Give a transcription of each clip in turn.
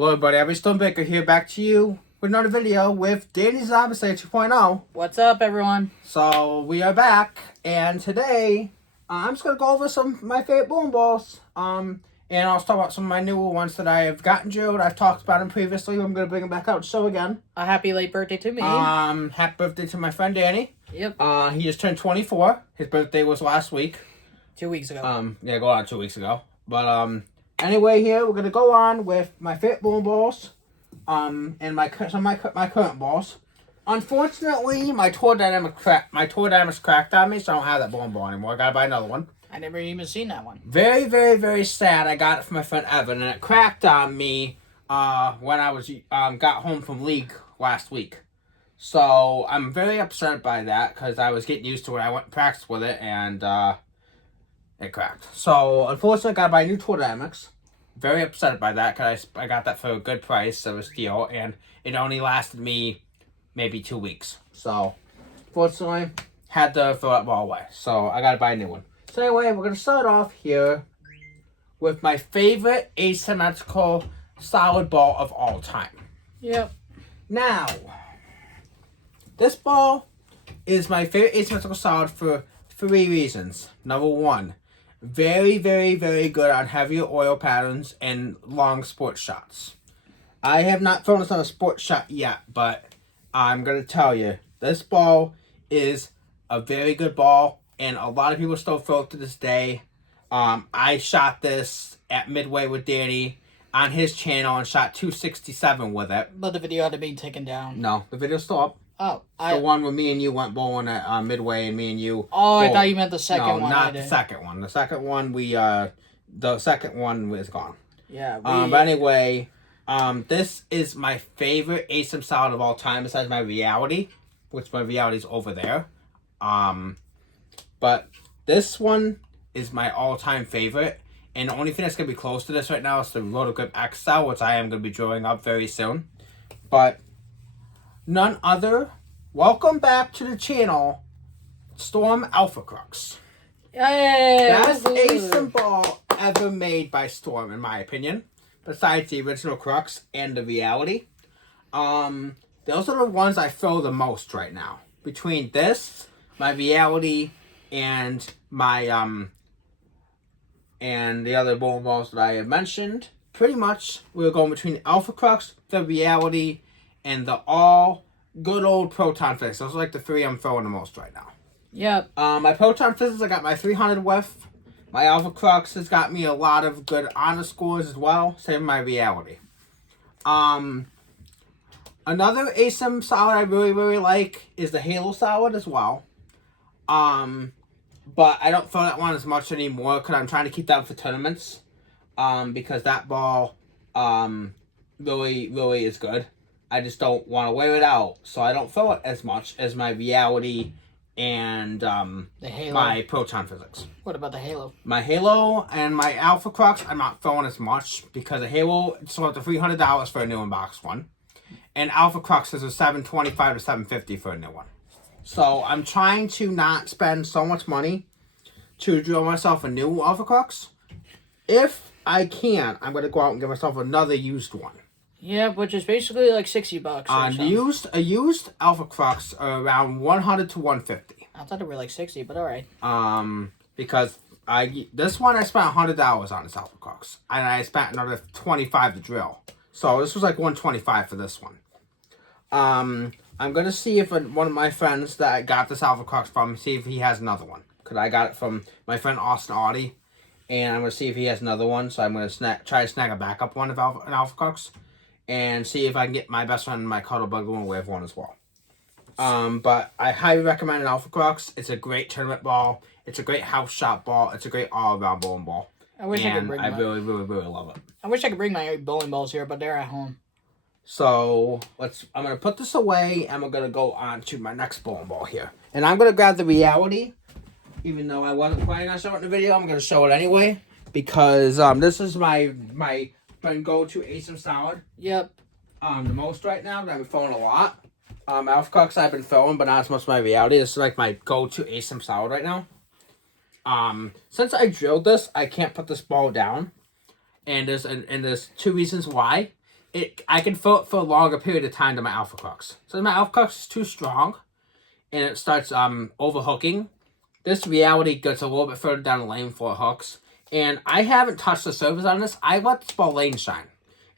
Hello everybody, Abby Stonebaker here, back to you with another video with Danny Zombie Slayer 2.0. What's up, everyone? So, we are back, and today, I'm just going to go over some of my favorite bowling balls. And I'll talk about some of my newer ones that I have gotten drilled. I've talked about them previously, I'm going to bring them back out to show again. A happy late birthday to me. Happy birthday to my friend Danny. Yep. He just turned 24. His birthday was last week. 2 weeks ago. Go on 2 weeks ago. But, anyway, here we're gonna go on with my favorite bowling balls, and my current balls. Unfortunately, my Tour Dynamics cracked on me, so I don't have that bowling ball anymore. I gotta buy another one. I never even seen that one. Very, very, very sad. I got it from my friend Evan, and it cracked on me when I was got home from league last week. So I'm very upset by that because I was getting used to it. I went and practiced with it, and it cracked. So, unfortunately, I gotta buy a new Tour Dynamics. Very upset by that, because I got that for a good price of a steal, and it only lasted me maybe 2 weeks. So, unfortunately, had to throw that ball away. So, I gotta buy a new one. So, anyway, we're gonna start off here with my favorite asymmetrical solid ball of all time. Yep. Now, this ball is my favorite asymmetrical solid for 3 reasons. Number 1, very, very, very good on heavier oil patterns and long sports shots. I have not thrown this on a sports shot yet, but I'm going to tell you, this ball is a very good ball, and a lot of people still throw it to this day. I shot this at Midway with Danny on his channel and shot 267 with it. But the video had to be taken down. No, the video's still up. Oh, The one where me and you went bowling at Midway, and me and you. Oh, I thought you meant the second one. No, not the second one. The second one the second one was gone. Yeah. But anyway, this is my favorite ASIM solid of all time, besides my Reality, which my Reality is over there. But this one is my all-time favorite, and the only thing that's gonna be close to this right now is the Rotogrip XL, which I am gonna be drilling up very soon. But none other. Welcome back to the channel, Storm Alpha Crux. Yay! Best ASIM ball ever made by Storm, in my opinion. Besides the original Crux and the Reality. Those are the ones I throw the most right now. Between this, my Reality, and my and the other bowling balls that I have mentioned. Pretty much, we're going between Alpha Crux, the Reality, and the all good old Proton Physics. Those are like the 3 I'm throwing the most right now. Yep. My Proton Physics, I got my 300 with. My Alpha Crux has got me a lot of good honor scores as well. Same with my Reality. Another ASIM solid I really, really like is the Halo solid as well. But I don't throw that one as much anymore because I'm trying to keep that for tournaments. Because that ball, really, really is good. I just don't want to wear it out, so I don't throw it as much as my Reality and the Halo. my Proton Physics. What about the Halo? My Halo and my Alpha Crux, I'm not throwing as much because the Halo sold up to $300 for a new unboxed one, and Alpha Crux is a $725 to $750 for a new one. So I'm trying to not spend so much money to drill myself a new Alpha Crux. If I can, I'm going to go out and get myself another used one. Yeah, which is basically like $60 or something. A used Alpha Crux are around 100 to 150. I thought they were like 60, but alright. Because this one I spent $100 on this Alpha Crux, and I spent another $25 to drill. So this was like $125 for this one. I'm gonna see if one of my friends that I got this Alpha Crux from, see if he has another one, because I got it from my friend Austin Audie, and I'm gonna see if he has another one. So I'm gonna try to snag a backup one of an Alpha Crux, and see if I can get my best friend, my Cuddle Bug, with one as well. But I highly recommend an Alpha Crux. It's a great tournament ball. It's a great house shot ball. It's a great all-around bowling ball. I wish I could bring I really, really, really love it. I wish I could bring my bowling balls here, but they're at home. So I'm gonna put this away, and we're gonna go on to my next bowling ball here. And I'm gonna grab the Reality, even though I wasn't planning on showing it in the video. I'm gonna show it anyway because this is my go-to ASIM solid. Yep. The most right now that I've been throwing a lot. Alpha Crux I've been throwing, but not as much as my Reality. This is like my go-to ASIM solid right now. Since I drilled this, I can't put this ball down, and there's 2 reasons why. I can throw it for a longer period of time than my Alpha Crux. So my Alpha Crux is too strong, and it starts overhooking. This Reality gets a little bit further down the lane for hooks, and I haven't touched the surface on this. I let this ball lane shine,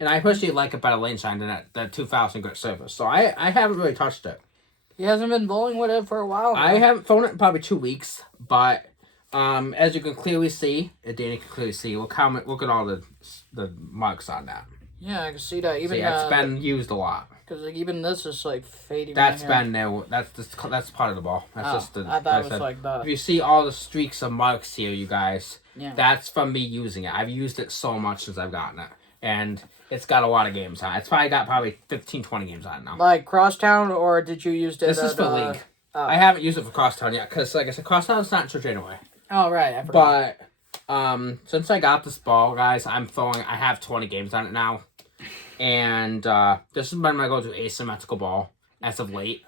and I personally like a better lane shine than that 2,000 grit surface. So I haven't really touched it. He hasn't been bowling with it for a while. I haven't thrown it in probably 2 weeks, but as you can clearly see, Danny can clearly see. Look at all the marks on that. Yeah, I can see that. Even it's been used a lot. Because like even this is like fading. That's been there. That's part of the ball. That's just the. I thought it was like that. If you see all the streaks of marks here, you guys, yeah, that's from me using it. I've used it so much since I've gotten it, and it's got a lot of games on it. It's probably 15, 20 games on it now. Like Crosstown, or did you use it? This is for League. I haven't used it for Crosstown yet, because like I said, Crosstown's not until January. Oh right, I forgot. But since I got this ball, guys, I have 20 games on it now. And this has been my go-to asymmetrical ball as of late,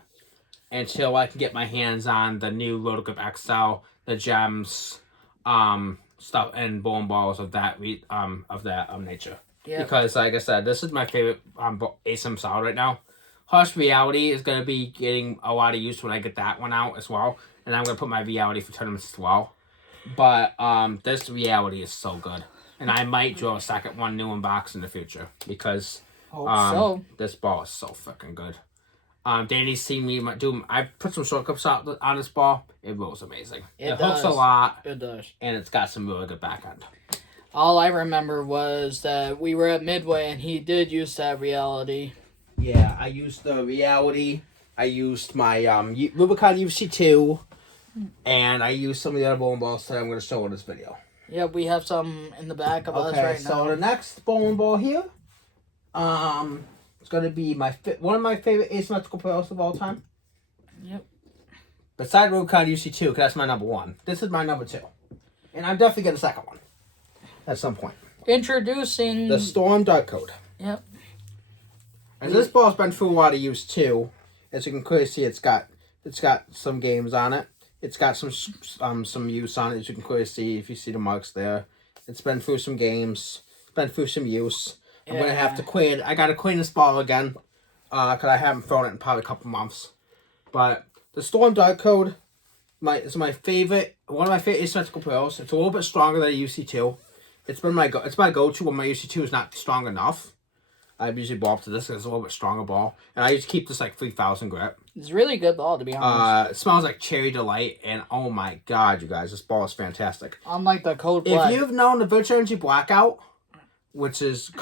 until I can get my hands on the new Rotogrip XL, the gems, stuff, and bowling balls of that nature. Yeah. Because like I said, this is my favorite asym style right now. Hush Reality is gonna be getting a lot of use when I get that one out as well, and I'm gonna put my Reality for tournaments as well. But this Reality is so good. And I might draw a second one new in box in the future, because this ball is so freaking good. Danny's seen me do. I put some short clips out on this ball. It rolls amazing. It hooks a lot. It does. And it's got some really good back end. All I remember was that we were at Midway and he did use that Reality. Yeah, I used the Reality. I used my Rubicon UC2. And I used some of the other bowling balls that I'm going to show in this video. Yeah, we have some in the back of us right now. So the next bowling ball here, it's gonna be one of my favorite asymmetrical pearls of all time. Yep. Besides Rubicon UC2, because that's my number 1. This is my number 2, and I'm definitely getting a second one at some point. Introducing the Storm Dark Code. Yep. And this ball's been through a lot of use too. As you can clearly see, it's got some games on it. It's got some use on it, as you can clearly see, if you see the marks there. It's been through some games. It's been through some use. I'm going to have to clean. I got to clean this ball again, because I haven't thrown it in probably a couple months. But the Storm Dark Code is my favorite, one of my favorite asymmetrical pearls. It's a little bit stronger than a UC2. It's my go-to when my UC2 is not strong enough. I usually ball up to this because it's a little bit stronger ball. And I used to keep this like 3,000 grit. It's a really good ball, to be honest. It smells like Cherry Delight, and oh my god, you guys, this ball is fantastic. Unlike the Code Black. If you've known the Virtual Energy Blackout, which is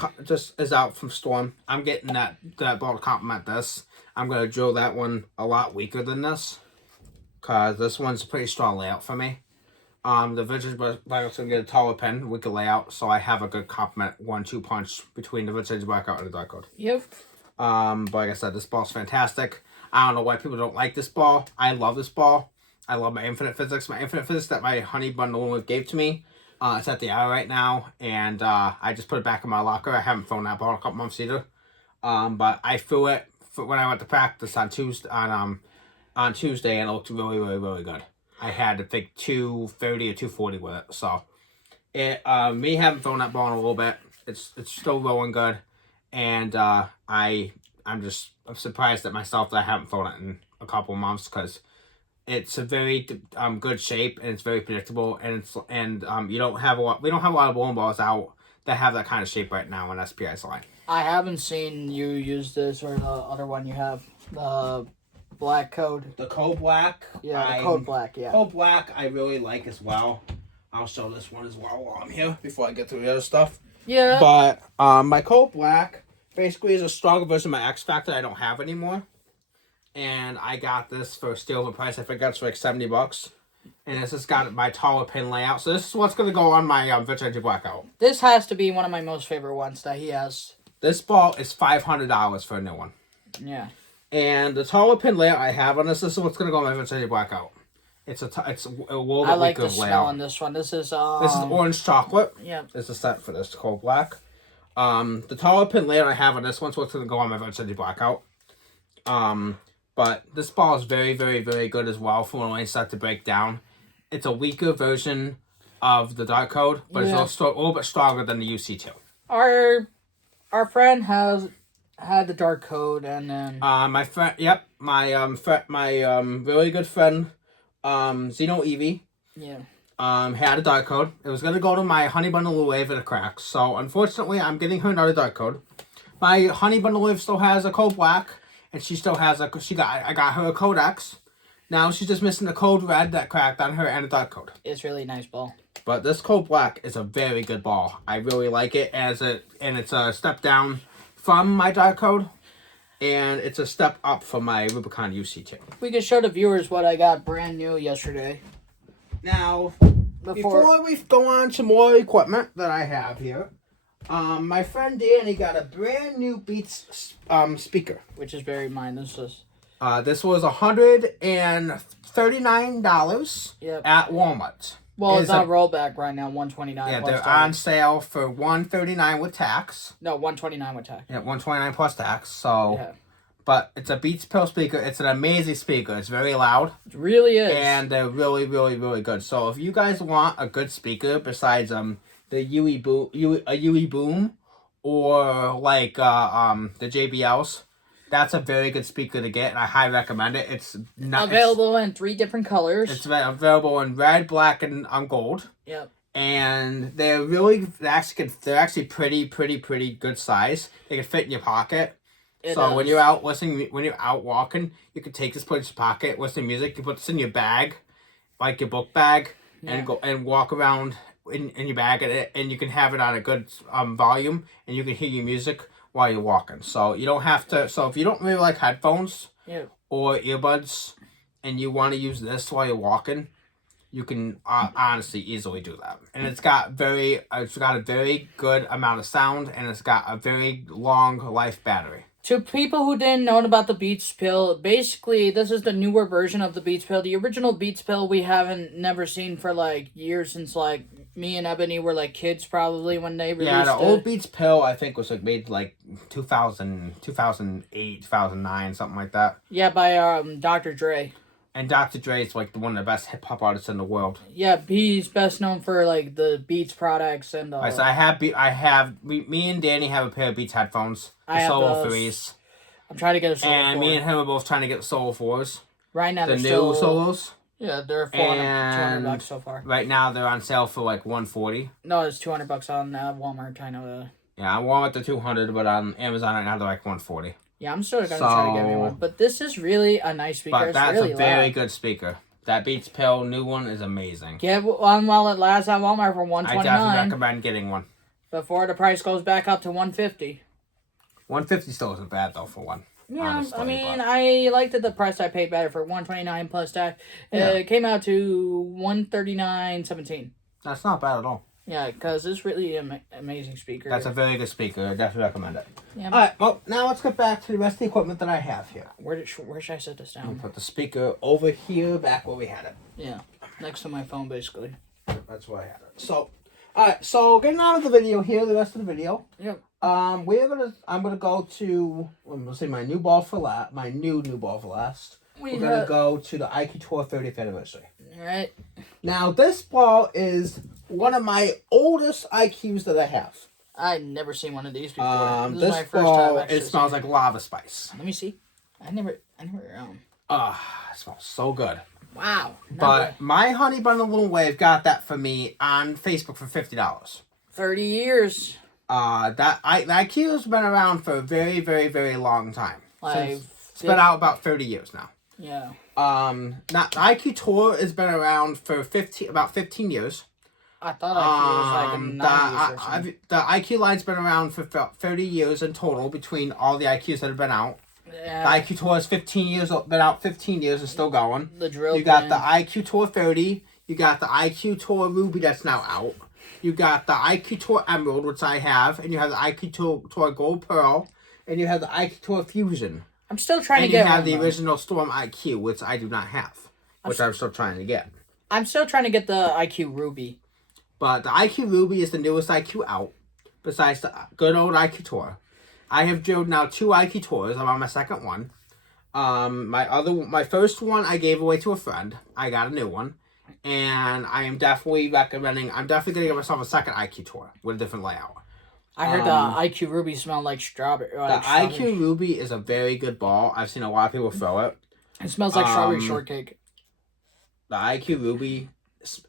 out from Storm, I'm getting that ball to complement this. I'm going to drill that one a lot weaker than this, because this one's a pretty strong layout for me. The Virtual Blackout's going to get a taller pin, weaker layout, so I have a good complement 1-2 punch between the Virtual Energy Blackout and the Dark Code. Yep. But like I said, this ball's fantastic. I don't know why people don't like this ball. I love this ball. I love my Infinite Physics. My Infinite Physics that my Honey Bundle gave to me. It's at the hour right now, and I just put it back in my locker. I haven't thrown that ball in a couple months either. But I threw it when I went to practice on Tuesday, and it looked really, really, really good. I had to think 230 or 240 with it. So, me having thrown that ball in a little bit, it's still rolling good, and I'm surprised at myself that I haven't thrown it in a couple months, because it's a very good shape, and it's very predictable, and we don't have a lot of bowling balls out that have that kind of shape right now on SPI's line. I haven't seen you use this or the other one you have, the Black Code. The Code Black. Yeah, the Code Black. Yeah. Code Black I really like as well. I'll show this one as well while I'm here before I get through the other stuff. Yeah. But my Code Black basically is a stronger version of my X Factor I don't have anymore. And I got this for a steal of a price. I think it's for like $70. And this has got my taller pin layout. So this is what's going to go on my Virtual Energy Blackout. This has to be one of my most favorite ones that he has. This ball is $500 for a new one. Yeah. And the taller pin layout I have on this is what's going to go on my Virtual Energy Blackout. It's a little bit I like weaker the layout. smell on this one. This is orange chocolate. Yeah. It's a set for this Code Black. The taller pin layout I have on this one's what's going to go on my Virtual Energy Blackout. But this ball is very, very, very good as well for when I start to break down. It's a weaker version of the Dark Code, but it's also a little bit stronger than the UC2. our friend has had the dark code, and then My friend, yep, my really good friend, Zeno Evie, yeah, had a dark code. It was gonna go to my Honey Bundle of Wave at a crack. So unfortunately, I'm getting her another dark code. My Honey Bundle of Wave still has a code black, and she still has I got her a code X. Now she's just missing the code red that cracked on her and a dark code. it's really nice ball. But this code black is a very good ball. I really like it and it's a step down from my dark code, and it's a step up from my Rubicon UC chip. We can show the viewers what I got brand new yesterday. Now, before we go on to more equipment that I have here, my friend Danny got a brand new Beats speaker. Which is very mindless. This was $139 Yep. at Walmart. Well, it's on rollback right now, $129. Yeah, plus they're tax. on sale for $139 with tax. No, $129 with tax. Yeah, $129 plus tax. So, Yeah. but it's a Beats Pill speaker. It's an amazing speaker. It's very loud. It really is. And they're really, really, really good. So if you guys want a good speaker besides the UE Boom or like the JBLs, that's a very good speaker to get, and I highly recommend it. It's not available in 3 different colors. It's available in red, black, and gold. Yep. And they're actually pretty good size. They can fit in your pocket. When you're out listening, when you're out walking, you can take this, put it in your pocket, listen to music. You put this in your bag, like your book bag, and go and walk around in your bag, and you can have it on a good volume, and you can hear your music while you're walking. So you don't have to. So if you don't really like headphones or earbuds, and you want to use this while you're walking, you can honestly easily do that. And it's got a very good amount of sound, and it's got a very long life battery. To people who didn't know about the Beats Pill, basically this is the newer version of the Beats Pill. The original Beats Pill we haven't never seen for like years, since like me and Ebony were like kids probably when they released it. Yeah, the old Beats Pill I think was like made like 2008, 2009, something like that. Yeah, by Dr. Dre. And Dr. Dre is like one of the best hip hop artists in the world. Yeah, he's best known for like the Beats products and. So me and Danny have a pair of Beats headphones. I have Solo those. 3s. I'm trying to get a Solo 4. And me and him are both trying to get the Solo 4s. Right now the they're new still, Solos. Yeah, they're $200 so far. Right now they're on sale for like $140. No, it's $200 on Walmart. I know. Yeah, on Walmart they're $200, but on Amazon right now they're like $140. Yeah, I'm still gonna try to get me one. But this is really a nice speaker. But that's really a very loud. good speaker. That Beats Pill new one is amazing. Get one while it lasts on Walmart for $129. I definitely recommend getting one. Before the price goes back up to $150. $150 still isn't bad though for one. Yeah, honestly, I mean, but I liked the price I paid better for $129 plus tax. It came out to $139.17. That's not bad at all. Yeah, because it's really an amazing speaker. That's a very good speaker. I definitely recommend it. Yeah. Alright, well, now let's get back to the rest of the equipment that I have here. Where should I set this down? Put the speaker over here, back where we had it. Yeah, next to my phone, basically. That's where I had it. So, alright, so getting out of the video here, the rest of the video. Yep. I'm gonna go to, let's say my new ball for last, my new ball for last. We're gonna go to the IQ Tour 30th anniversary. Alright. Now, this ball is one of my oldest IQs that I have. I've never seen one of these before. This is This my first ball, time. it smells like lava spice. Let me see. I never. It smells so good. Wow. But my Honey Bundle Little Wave got that for me on Facebook for $50. 30 years. The IQ has been around for a very, very, very long time. It's been out about 30 years now. Yeah. The IQ Tour has been around for about 15 years. I thought IQ was like a 90s or something. The IQ line's been around for 30 years in total between all the IQs that have been out. Yeah. The IQ Tour is 15 years, been out 15 years and still going. The drill. You got the IQ Tour 30. You got the IQ Tour Ruby that's now out. You got the IQ Tour Emerald, which I have, and you have the IQ Tour Gold Pearl, and you have the IQ Tour Fusion. I'm still trying to And get you have one, the though. original Storm IQ, which I do not have, which I'm still trying to get. I'm still trying to get the IQ Ruby. But the IQ Ruby is the newest IQ out, besides the good old IQ Tour. I have drilled now 2 IQ Tours. I'm on my second one. My first one I gave away to a friend. I got a new one. And I'm definitely going to give myself a second IQ Tour with a different layout. I heard the IQ Ruby smelled like strawberry. The IQ Ruby is a very good ball. I've seen a lot of people throw it. It smells like strawberry shortcake. The IQ Ruby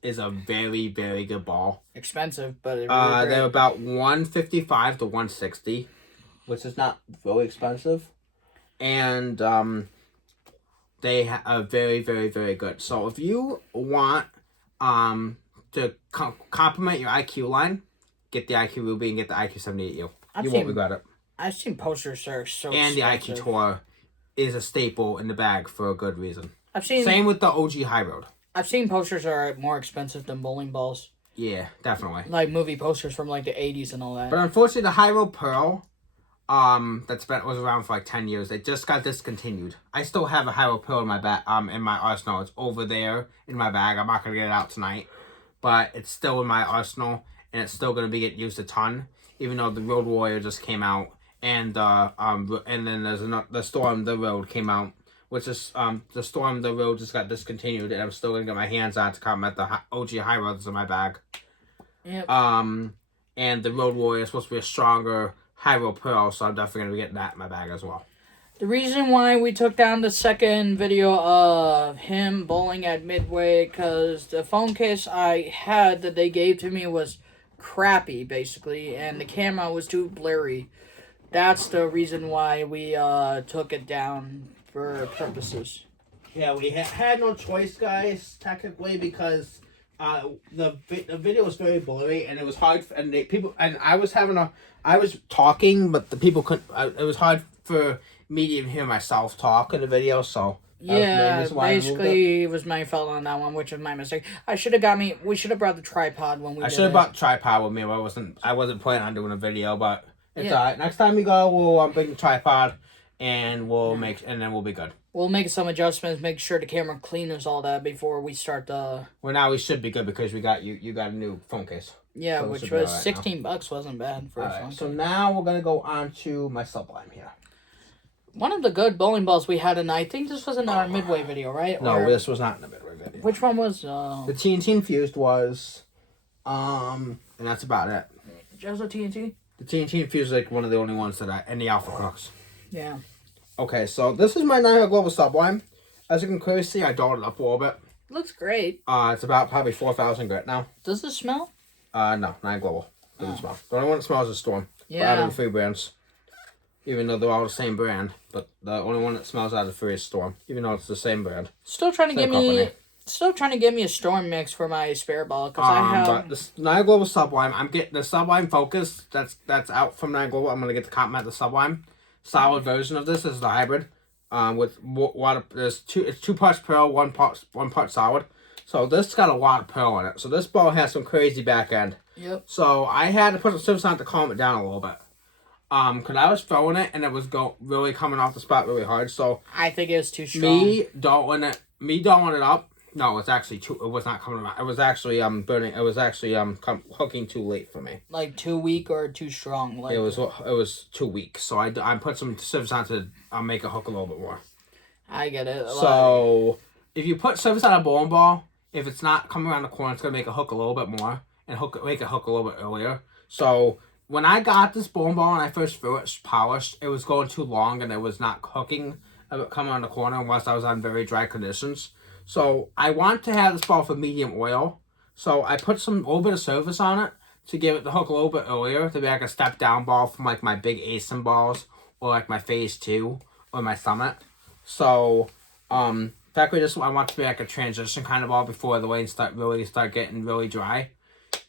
is a very, very good ball. Expensive, but it really they're about $155 to $160, which is not really expensive, and they are very, very, very good. So if you want to complement your IQ line, get the IQ Ruby and get the IQ 78U. You won't regret it. I've seen posters that are so and expensive. The IQ Tour is a staple in the bag for a good reason. Same with the OG High Road. I've seen posters that are more expensive than bowling balls. Yeah, definitely. Like movie posters from like the 80s and all that. But unfortunately, the High Road Pearl, was around for like 10 years. It just got discontinued. I still have a High Road Pearl in my in my arsenal. It's over there in my bag. I'm not gonna get it out tonight, but it's still in my arsenal, and it's still gonna be getting used a ton. Even though the Road Warrior just came out, and then there's the Storm the Road came out. Which is, the Storm, the Road just got discontinued, and I'm still gonna get my hands on it to complement the OG High Roads in my bag. Yep. And the Road Warrior is supposed to be a stronger High Road Pearl, so I'm definitely gonna be getting that in my bag as well. The reason why we took down the second video of him bowling at Midway, because the phone case I had that they gave to me was crappy, basically, and the camera was too blurry. That's the reason why we took it down for purposes. Yeah, we had no choice, guys, technically, because the video was very blurry, and it was hard, I was talking, but the people couldn't, it was hard for me to even hear myself talk in the video, so. Yeah, basically, it was my fault on that one, which was my mistake. We should have brought the tripod when we did it. I should have brought the tripod with me, I wasn't planning on doing a video, but it's alright. Next time we go, we'll bring the tripod. And then we'll be good. We'll make some adjustments, make sure the camera cleans all that before we start the... Well, now we should be good because you got a new phone case. Yeah, so which was $16 wasn't bad for a phone case. So now we're going to go on to my Sublime here. One of the good bowling balls we had, and I think this was in our Midway video, right? No, this was not in the Midway video. Which one was... The TNT Infused was... and that's about it. Just a TNT? The TNT Infused is like one of the only ones and the Alpha Crux. Yeah. Okay, so this is my Niagara Global Sublime. As you can clearly see, I dolled it up a little bit. Looks great. It's about probably 4,000 grit now. Does it smell? No, Niagara Global. Doesn't smell. The only one that smells is Storm. Yeah. Out of the three brands. Even though they're all the same brand. But the only one that smells out of the three is Storm. Even though it's the same brand. Still trying to get me a Storm mix for my spare ball. Because But the Niagara Global Sublime, I'm getting the Sublime Focus. That's out from Niagara Global. I'm going to get the complement the Sublime. Solid version of this is the hybrid, with water. It's 2 parts pearl, 1 part solid. So this got a lot of pearl in it. So this ball has some crazy back end. Yep. So I had to put some surface on it to calm it down a little bit. Cause I was throwing it and it was really coming off the spot really hard. So I think it was too strong. Me doling it up. No, it's actually it was not coming out. It was actually burning. It was actually hooking too late for me. Like too weak or too strong. Like it was too weak. So I put some surface on to make it hook a little bit more. I get it. So if you put surface on a bowling ball, if it's not coming around the corner, it's gonna make it hook a little bit more and make it hook a little bit earlier. So when I got this bowling ball and I first threw it polished, it was going too long and it was not hooking coming around the corner unless I was on very dry conditions. So I want to have this ball for medium oil. So I put a little bit of surface on it to give it the hook a little bit earlier to be like a step down ball from like my big ASIM balls or like my Phase 2 or my Summit. So practically this I want to be like a transition kind of ball before the lanes start getting really dry.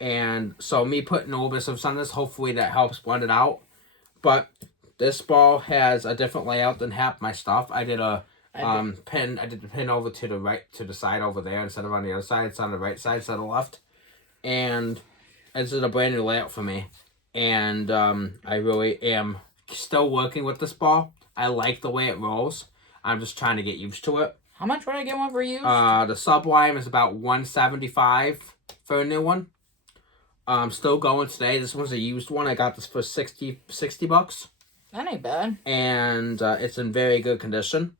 And so me putting a little bit of surface on this, hopefully that helps blend it out. But this ball has a different layout than half my stuff. I did the pin over to the right, to the side over there instead of on the other side. It's on the right side instead of left. And this is a brand new layout for me. And I really am still working with this ball. I like the way it rolls. I'm just trying to get used to it. How much would I get one for used? The Sublime is about $175 for a new one. Still going today. This one's a used one. I got this for $60. That ain't bad. And it's in very good condition.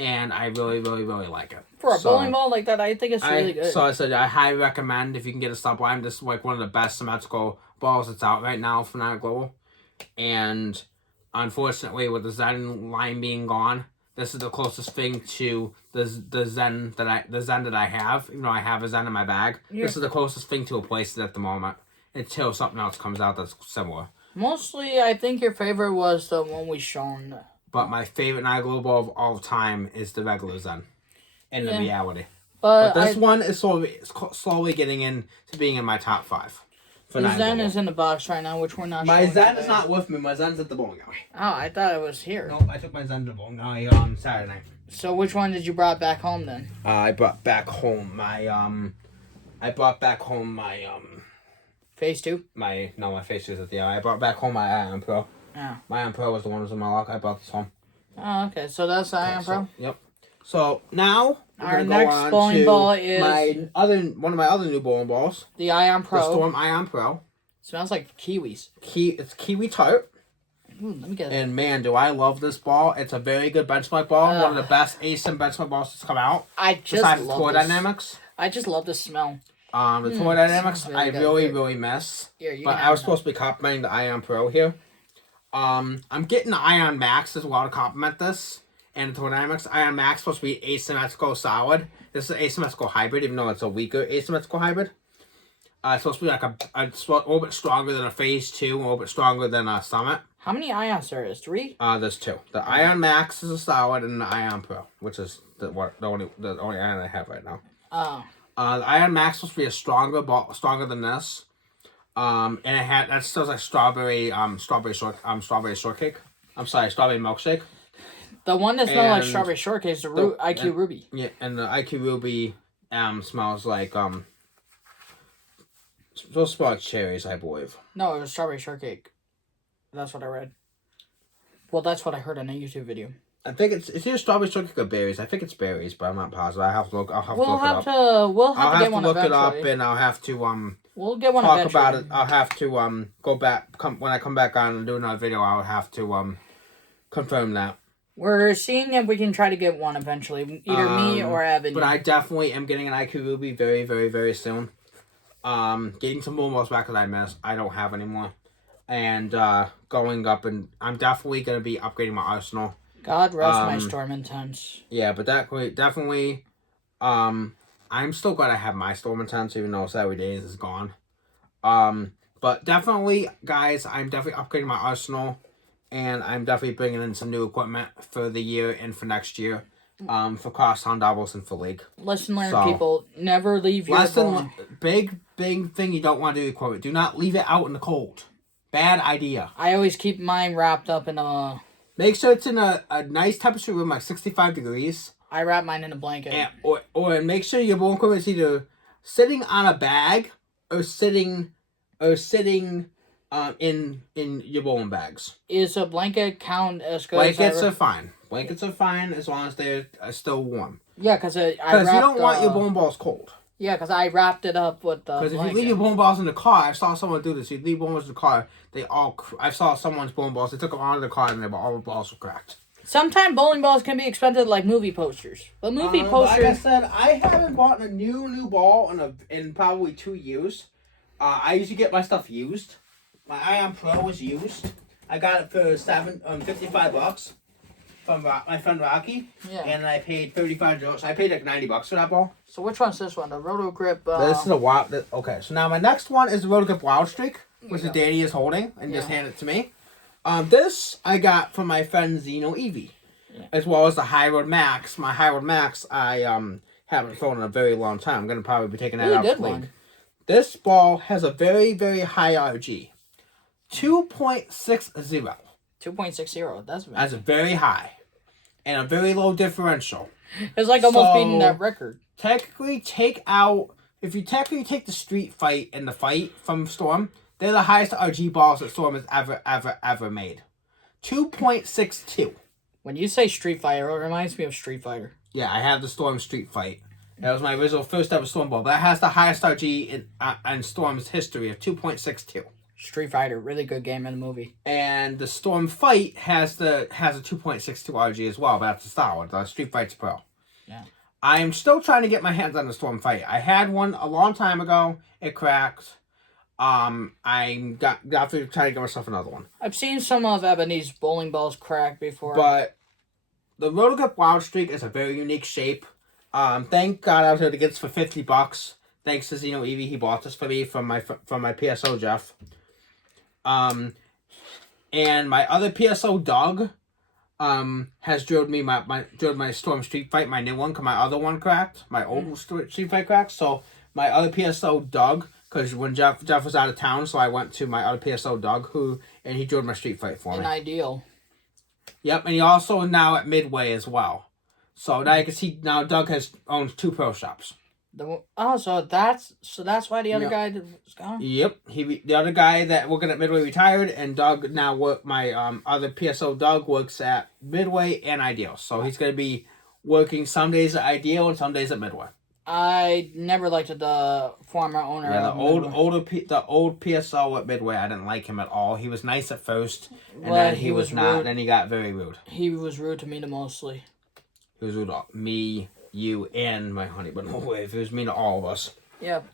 and I really, really, really like it. For a bowling ball like that, I think it's really good. So I said I highly recommend if you can get a Sublime. This is like one of the best symmetrical balls that's out right now from Night Global. And unfortunately, with the Zen line being gone, this is the closest thing to the Zen that I have. Even though I have a Zen in my bag, this is the closest thing to a place at the moment until something else comes out that's similar. Mostly, I think your favorite was the one we shown. But my favorite Night Global of all time is the regular Zen. In the reality. But this one is slowly getting into being in my top 5. The Zen is in the box right now, which we're not My showing Zen today. is not with me. My Zen's at the bowling alley. Oh, I thought it was here. Nope, I took my Zen to the bowling alley on Saturday night. So which one did you brought back home then? I brought back home my Phase 2? my Phase 2 is at the alley. I brought back home my Ion Pro. Oh. My Ion Pro was the one that was in my lock. I brought this home. Oh, okay. So that's the Ion Pro? Yep. So now our next bowling ball is one of my other new bowling balls. The Ion Pro. The Storm Ion Pro. Smells like kiwis. It's kiwi tart. Let me get it. And man, do I love this ball. It's a very good benchmark ball. One of the best ASIM benchmark balls that's come out. I just besides love Tour this. Dynamics. I just love the smell. The Tour Dynamics, really I good. really miss. Here, you But can I was have supposed to be complimenting the Ion Pro here. I'm getting the Ion Max as well to compliment this. And the Tour Dynamics. Ion Max is supposed to be asymmetrical solid. This is an asymmetrical hybrid, even though it's a weaker asymmetrical hybrid. It's supposed to be like a little bit stronger than a Phase 2, a little bit stronger than a Summit. How many ions there is? 3? There's 2. The Ion Max is a solid, and the Ion Pro, which is the only ion I have right now. Oh. The Ion Max is supposed to be a stronger ball, stronger than this. And that still like strawberry shortcake. I'm sorry, strawberry milkshake. The one that smells like And strawberry shortcake is the IQ Ruby. Yeah, and the IQ Ruby smells like supposed to smell like cherries, I believe. No, it was strawberry shortcake. That's what I read. Well, that's what I heard in a YouTube video. I think it's either strawberry shortcake or berries. I think it's berries, but I'm not positive. I have to look. I'll have to We'll look have it up. to get one look it eventually. up, and I'll have to We'll get one talk eventually. about it. I'll have to go back. When I come back on and do another video, I'll have to confirm that. We're seeing if we can try to get one eventually. Either me or Evan. But I definitely am getting an IQ Ruby very, very, very soon. Getting some more balls back that I missed. I don't have anymore. And going up, and I'm definitely going to be upgrading my arsenal. God rest my Storm Intense. Yeah, but definitely, I'm still glad I have my Storm Intense, even though Saturday Days is gone. But definitely, guys, I'm definitely upgrading my arsenal. And I'm definitely bringing in some new equipment for the year and for next year. For crosstown doubles and for league. Lesson learned, people. Never leave your bowling. Big thing you don't want to do with equipment. Do not leave it out in the cold. Bad idea. I always keep mine wrapped up in a... Make sure it's in a nice temperature room, like 65 degrees. I wrap mine in a blanket. And, or make sure your bowling equipment is either sitting on a bag or sitting in your bowling bags. Is a blanket count as good Blankets are fine. Blankets are fine as long as they're still warm. Yeah, because I wrapped... Because you don't want your bowling balls cold. Yeah, because I wrapped it up with the Because if you blanket. leave your bowling balls in the car, I saw someone do this. You leave bowling balls in the car, I saw someone's bowling balls, they took them out of the car and all the balls were cracked. Sometimes bowling balls can be expensive like movie posters. But movie posters... Like I said, I haven't bought a new ball in probably 2 years. I usually get my stuff used. My Ion Pro was used. I got it for $55 from my friend Rocky. Yeah. And I paid $35. I paid like $90 for that ball. So which one's this one? The Roto Grip... This is a wild... Okay, so now my next one is the Roto Grip Wild Streak, which is Danny is holding and just handed it to me. This I got from my friend Zeno Evie, as well as the High Road Max. My High Road Max I haven't thrown in a very long time. I'm gonna probably be taking that Really out good to league. one. This ball has a very, very high RG, 2.60. 2.60. That's That's very high, and a very low differential. It's like almost beating that record. Technically, if you technically take the street fight and the fight from Storm, they're the highest RG balls that Storm has ever made. 2.62. When you say Street Fighter, it reminds me of Street Fighter. Yeah, I have the Storm Street Fight. That was my original first ever Storm ball. That has the highest RG in Storm's history of 2.62. Street Fighter, really good game in the movie. And the Storm Fight has a 2.62 RG as well, but that's a solid. The Street Fighter Pro. Yeah. I'm still trying to get my hands on the Storm Fight. I had one a long time ago. It cracked. I'm got to try to get myself another one. I've seen some of Ebony's bowling balls crack before. But the Rotogrip Wild Streak is a very unique shape. Thank God I was able to get this for $50. Thanks to Zeno Evie, he bought this for me from my PSO Jeff. And my other PSO Doug, has drilled me my Storm Street Fight, my new one, because my other one cracked. My old Street Fight cracked. So my other PSO Doug, because when Jeff was out of town, so I went to my other PSO Doug, and he drilled my Street Fight for me. An ideal. Yep, and he also is now at Midway as well. So now you can see now Doug owns 2 pro shops. So that's why the other guy was gone. Yep, the other guy that working at Midway retired, and Doug now my other PSO Doug works at Midway and Ideal. So he's gonna be working some days at Ideal and some days at Midway. I never liked the former owner. Yeah, the old PSO at Midway. I didn't like him at all. He was nice at first, and then he was not. Rude. Then he got very rude. He was rude to me mostly. He was rude to me, you, and my honey, but no way. If it was mean to all of us. Yep.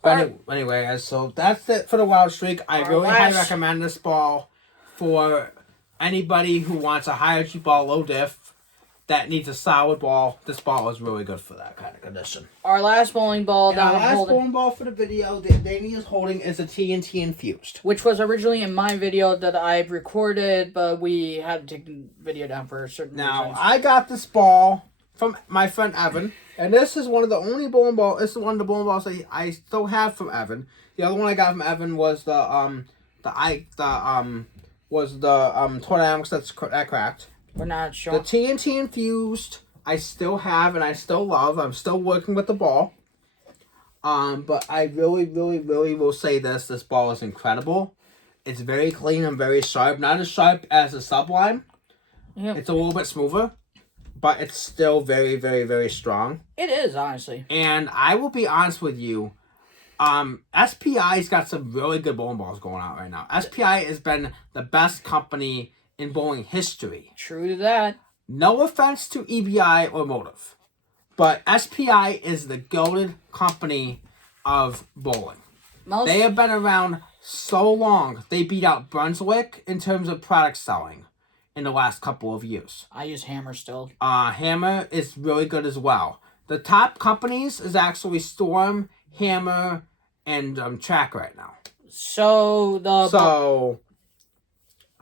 But anyway, guys, so that's it for the Wild Streak. I really highly recommend this ball for anybody who wants a higher G ball, low diff, that needs a solid ball. This ball is really good for that kind of condition. Our last bowling ball that our last bowling ball for the video that Danny is holding is a TNT infused. Which was originally in my video that I've recorded, but we had to take the video down for certain reasons. I got this ball from my friend Evan, and this is one of the only bowling balls. This is one of the bowling balls that I still have from Evan. The other one I got from Evan was the Tornadix that cracked. We're not sure. The TNT infused, I still have and I still love. I'm still working with the ball. But I really, really, really will say this. This ball is incredible. It's very clean and very sharp. Not as sharp as the Sublime. Yep. It's a little bit smoother. But it's still very, very, very strong. It is, honestly. And I will be honest with you. SPI's got some really good bowling balls going out right now. SPI has been the best company in bowling history. True to that. No offense to EBI or Motive, but SPI is the goated company of bowling. They have been around so long. They beat out Brunswick in terms of product selling in the last couple of years. I use Hammer still. Hammer is really good as well. The top companies is actually Storm, Hammer, and Track right now.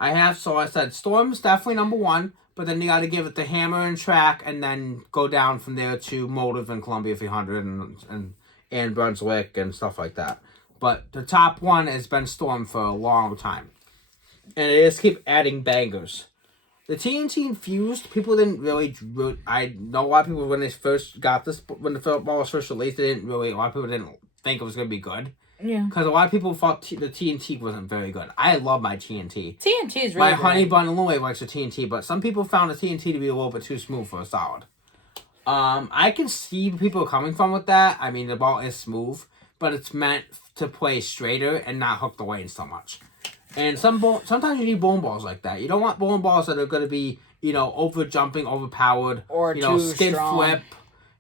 I said Storm's definitely number 1, but then you got to give it to Hammer and Track, and then go down from there to Motive and Columbia 300 and Brunswick and stuff like that. But the top one has been Storm for a long time, and they just keep adding bangers. The TNT infused, people didn't really. I know a lot of people when they first got this, when the ball was first released, a lot of people didn't think it was gonna be good. Yeah. Because a lot of people thought the TNT wasn't very good. I love my TNT. TNT is really my good. honey bun and Louie likes the TNT, but some people found the TNT to be a little bit too smooth for a solid. I can see people coming from with that. I mean, the ball is smooth, but it's meant to play straighter and not hook the lane so much. And sometimes you need bowling balls like that. You don't want bowling balls that are going to be, over jumping, overpowered, or too skid strong. Flip.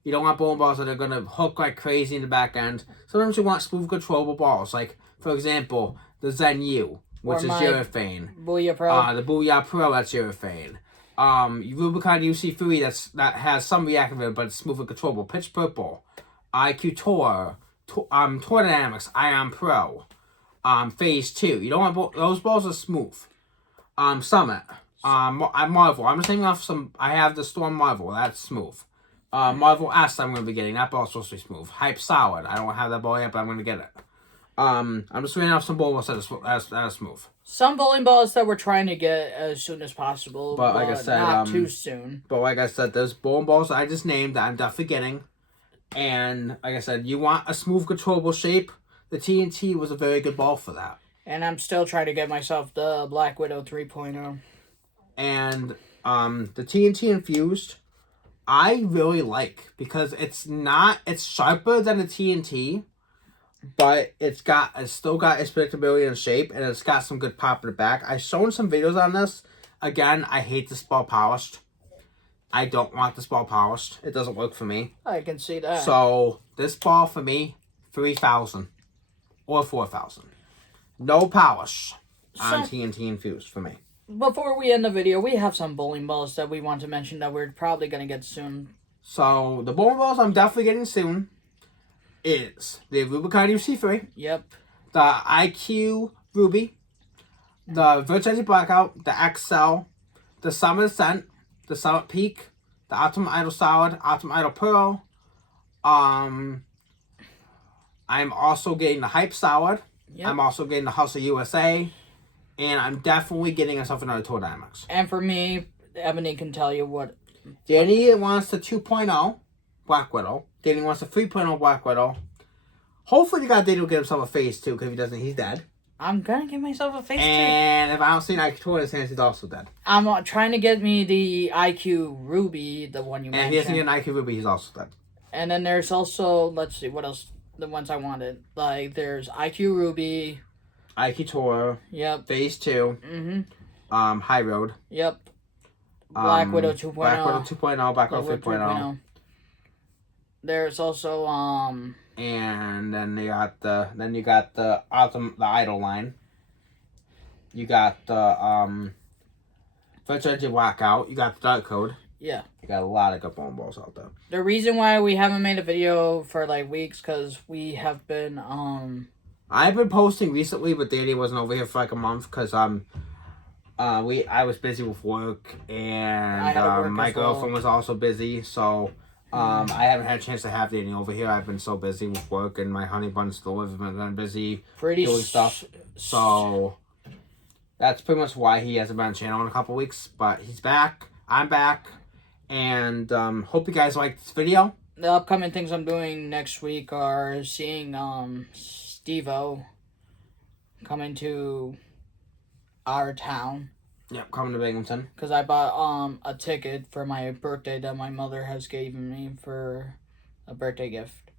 You don't want bowling balls that are going to hook like crazy in the back end. Sometimes you want smooth, controllable balls. Like, for example, the Zen U, which is urethane. Booyah Pro. The Booyah Pro, that's urethane. Rubicon UC3, that has some reactive, but it's smooth and controllable. Pitch Purple. IQ Tour. Tornadix, Ion Pro. Phase 2. You don't want those balls are smooth. Summit. Marvel. I'm just naming off some. I have the Storm Marvel. That's smooth. Marvel S, I'm going to be getting. That ball's supposed to be smooth. Hype Solid. I don't have that ball yet, but I'm going to get it. I'm just reading off some bowling balls that are smooth. Some bowling balls that we're trying to get as soon as possible, but like I said, not too soon. But like I said, there's bowling balls that I just named that I'm definitely getting. And like I said, you want a smooth, controllable shape. The TNT was a very good ball for that. And I'm still trying to get myself the Black Widow 3.0. And the TNT infused, I really like because it's sharper than the TNT, but it's still got its predictability and shape, and it's got some good pop in the back. I've shown some videos on this. Again, I hate this ball polished. I don't want this ball polished. It doesn't work for me. I can see that. So this ball for me, 3,000 or 4,000. No polish on TNT infused for me. Before we end the video, we have some bowling balls that we want to mention that we're probably gonna get soon. So the bowling balls I'm definitely getting soon is the Rubicon UC3. Yep. The IQ Ruby, the Virtual Blackout, the XL, the Summit Ascent, the Summit Peak, the Optimum Idol Solid, Optimum Idol Pearl. I'm also getting the Hype Solid. Yep. I'm also getting the Hustle USA. And I'm definitely getting myself another Tour Dynamax. And for me, Ebony can tell you what. Danny wants the 2.0 Black Widow. Danny wants the 3.0 Black Widow. Hopefully, Danny will get himself a phase too, because if he doesn't, he's dead. I'm gonna give myself a face too. And if I don't see an IQ Tour in his hands, he's also dead. I'm trying to get me the IQ Ruby, the one you mentioned. And if he doesn't get an IQ Ruby, he's also dead. And then there's also, let's see, what else? The ones I wanted. Like, there's IQ Ruby. IQ Tour. Yep. Phase 2. Mm-hmm. High Road. Yep. Black Widow 2.0. Black Widow 2.0. Black Widow 3.0. There's also, And then you got the Idol line. You got the Virtual Blackout. You got the Dark Code. Yeah. You got a lot of good bowling balls out there. The reason why we haven't made a video for like weeks, because we have been I've been posting recently, but Danny wasn't over here for like a month because I was busy with work, and my girlfriend was also busy, so I haven't had a chance to have Danny over here. I've been so busy with work, and my honey bun's still have been busy doing stuff. So that's pretty much why he hasn't been on the channel in a couple weeks. But he's back. I'm back, and hope you guys like this video. The upcoming things I'm doing next week are seeing Steve-O coming to our town. Yep, coming to Binghamton. Because I bought a ticket for my birthday that my mother has given me for a birthday gift.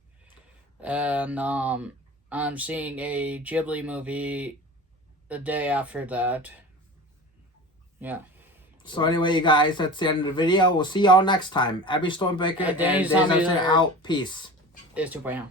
And I'm seeing a Ghibli movie the day after that. Yeah. So anyway, you guys, that's the end of the video. We'll see y'all next time. Abby Stormbreaker and Days out. Peace. It's 2.0.